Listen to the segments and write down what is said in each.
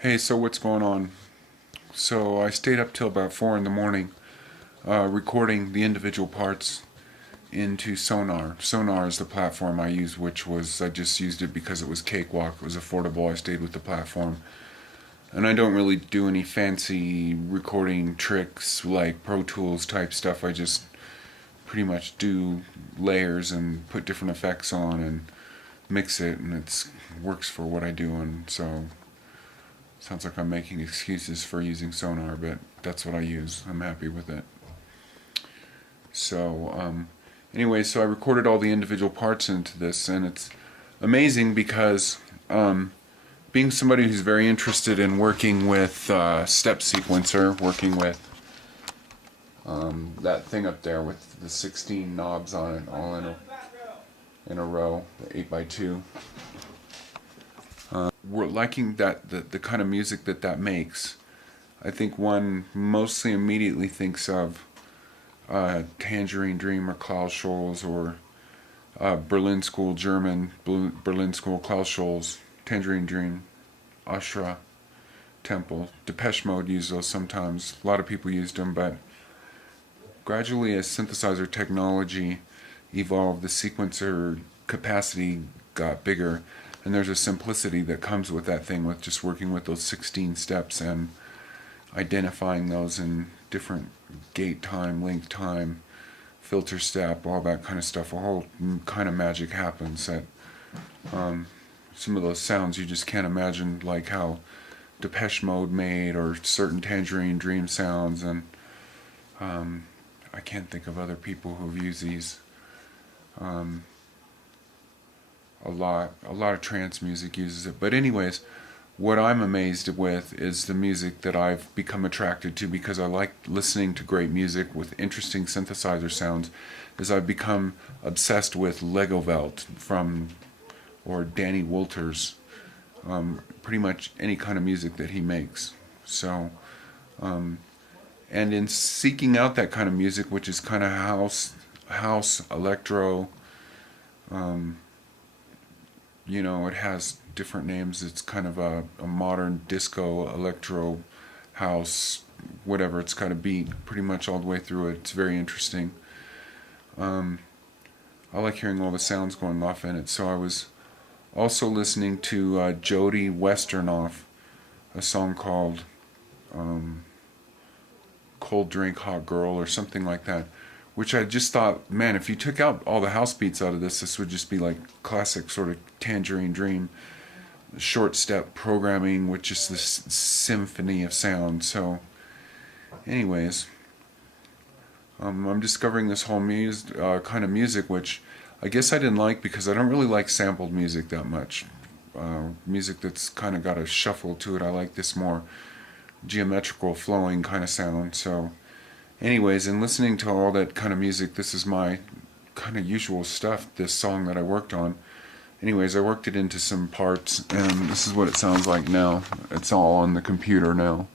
Hey, so what's going on? So I stayed up till about 4 in the morning recording the individual parts into Sonar. Sonar is the platform I use, I just used it because it was cakewalk, it was affordable, I stayed with the platform. And I don't really do any fancy recording tricks like Pro Tools type stuff. I just pretty much do layers and put different effects on and mix it, and it works for what I do. And so sounds like I'm making excuses for using Sonar, but that's what I use. I'm happy with it. Anyway, so I recorded all the individual parts into this, and it's amazing because being somebody who's very interested in working with step sequencer, working with that thing up there with the 16 knobs on it, all in a row, the 8x2. We're liking the kind of music that makes. I think one mostly immediately thinks of Tangerine Dream or Klaus Scholz or Berlin School German, Berlin School Klaus Scholz, Tangerine Dream, Ashra, Temple. Depeche Mode used those sometimes. A lot of people used them, but gradually as synthesizer technology evolved, the sequencer capacity got bigger, and there's a simplicity that comes with that thing, with just working with those 16 steps and identifying those in different gate time, length time, filter step, all that kind of stuff. A whole kind of magic happens that some of those sounds you just can't imagine, like how Depeche Mode made, or certain Tangerine Dream sounds, and I can't think of other people who've used these. A lot of trance music uses it. But anyways, what I'm amazed with is the music that I've become attracted to, because I like listening to great music with interesting synthesizer sounds, is I've become obsessed with Legovelt or Danny Wolters, pretty much any kind of music that he makes. So, and in seeking out that kind of music, which is kind of house, electro, it has different names. It's kind of a modern disco, electro, house, whatever. It's got a beat pretty much all the way through it. It's very interesting. I like hearing all the sounds going off in it. So I was also listening to Jody Westernoff, a song called Cold Drink Hot Girl or something like that, which I just thought, man, if you took out all the house beats out of this would just be like classic sort of Tangerine Dream short step programming with just this symphony of sound. So anyways, I'm discovering this whole kind of music, which I guess I didn't like because I don't really like sampled music that much. Music that's kind of got a shuffle to it. I like this more geometrical flowing kind of sound. So anyways, in listening to all that kind of music, this is my kind of usual stuff, this song that I worked on. Anyways, I worked it into some parts, and this is what it sounds like now. It's all on the computer now.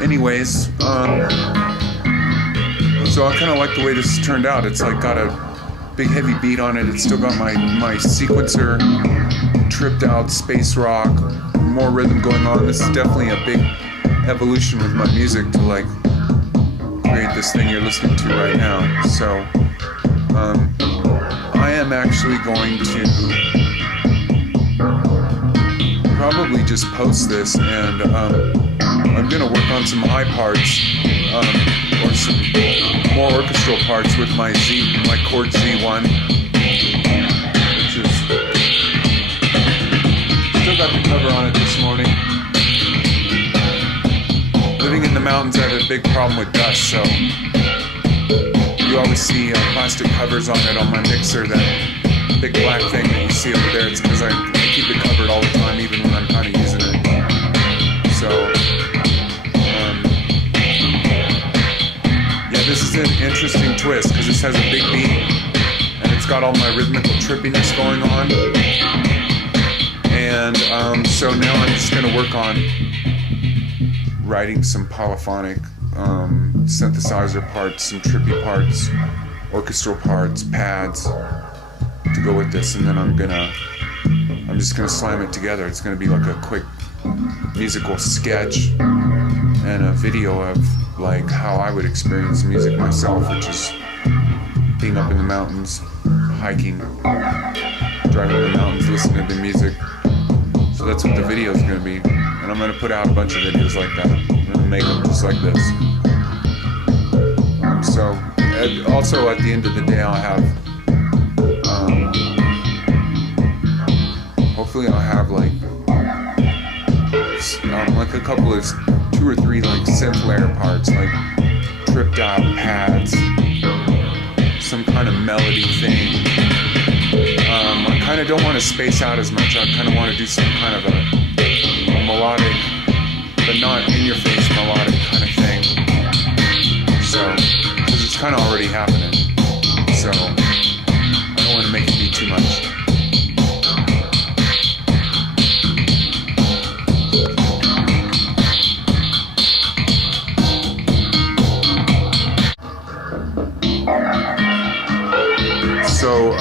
Anyways, so I kind of like the way this turned out. It's like got a big heavy beat on it. It's still got my sequencer tripped out space rock, more rhythm going on. This is definitely a big evolution with my music to like create this thing you're listening to right now. So I am actually going to probably just post this, and I'm going to work on some high parts or some more orchestral parts with my chord Z1, which is still got the cover on it this morning. Living in the mountains, I have a big problem with dust, so you always see plastic covers on it on my mixer, that big black thing that you see over there. It's because I keep it covered all the time, even when I'm kind of using it. So, yeah, this is an interesting twist because this has a big beat and it's got all my rhythmical trippiness going on. And so now I'm just going to work on writing some polyphonic synthesizer parts, some trippy parts, orchestral parts, pads to go with this, and then I'm just gonna slam it together. It's gonna be like a quick musical sketch and a video of like how I would experience music myself, which is being up in the mountains, hiking, driving in the mountains, listening to music. So that's what the video is gonna be, and I'm gonna put out a bunch of videos like that. I'm gonna make them just like this. So also at the end of the day, I'll have hopefully I'll have like a couple of 2 or 3 like synth layer parts, like tripped out pads, some kind of melody thing. I kind of don't want to space out as much. I kind of want to do some kind of a melodic, but not in your face melodic kind of thing. So, because it's kind of already happening. So, I don't want to make it be too much. So,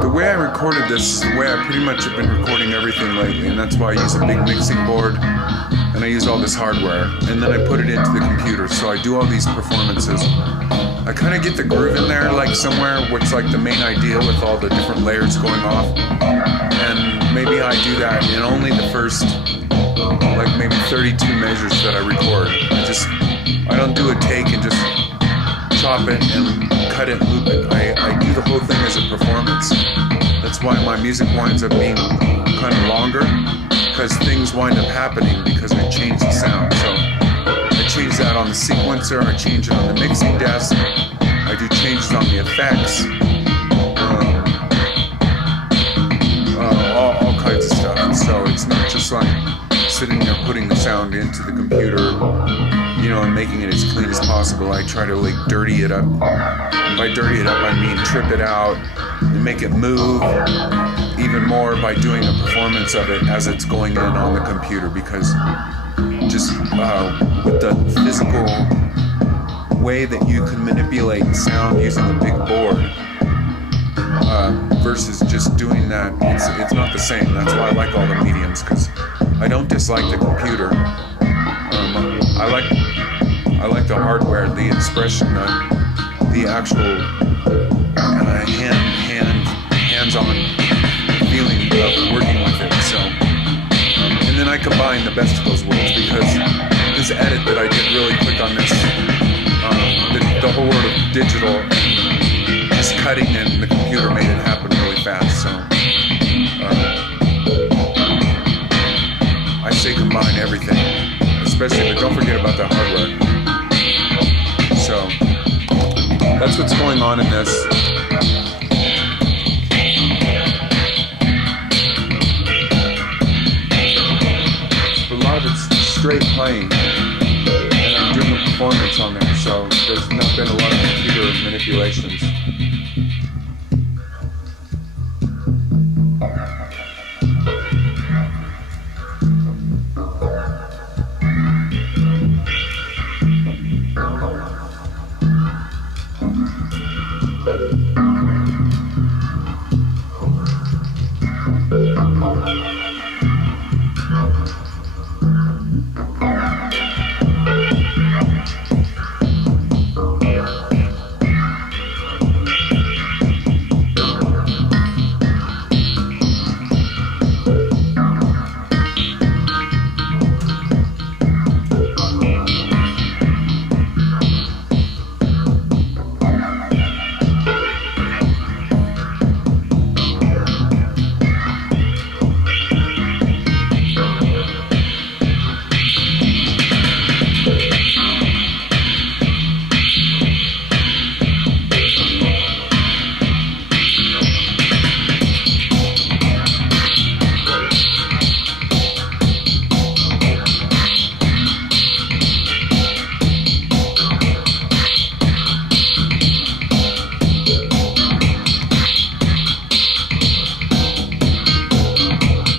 the way I recorded this is the way I pretty much have been recording everything lately, and that's why I use a big mixing board, and I use all this hardware, and then I put it into the computer, so I do all these performances. I kind of get the groove in there, like somewhere, which like the main idea with all the different layers going off, and maybe I do that in only the first, like maybe 32 measures that I record. I don't do a take and just chop it and cut it and loop it. I do the whole thing as a performance. That's why my music winds up being kind of longer, because things wind up happening because I change the sound. So I change that on the sequencer, I change it on the mixing desk, I do changes on the effects, all kinds of stuff. So it's not just like sitting there putting the sound into the computer, and making it as clean as possible. I try to like dirty it up. By dirty it up, I mean trip it out and make it move even more by doing a performance of it as it's going in on the computer, because just with the physical way that you can manipulate sound using a big board versus just doing that, it's not the same. That's why I like all the mediums, because I don't dislike the computer. I like the hardware, the expression, the actual hands-on feeling of working with it. So, and then I combine the best of those worlds, because this edit that I did really quick on this, the whole world of digital, and just cutting in the computer made it happen really fast. So, I say combine everything, especially, but don't forget about the hardware. So, that's what's going on in this. A lot of it's straight playing, and I'm doing a performance on there, so there's not been a lot of computer manipulations.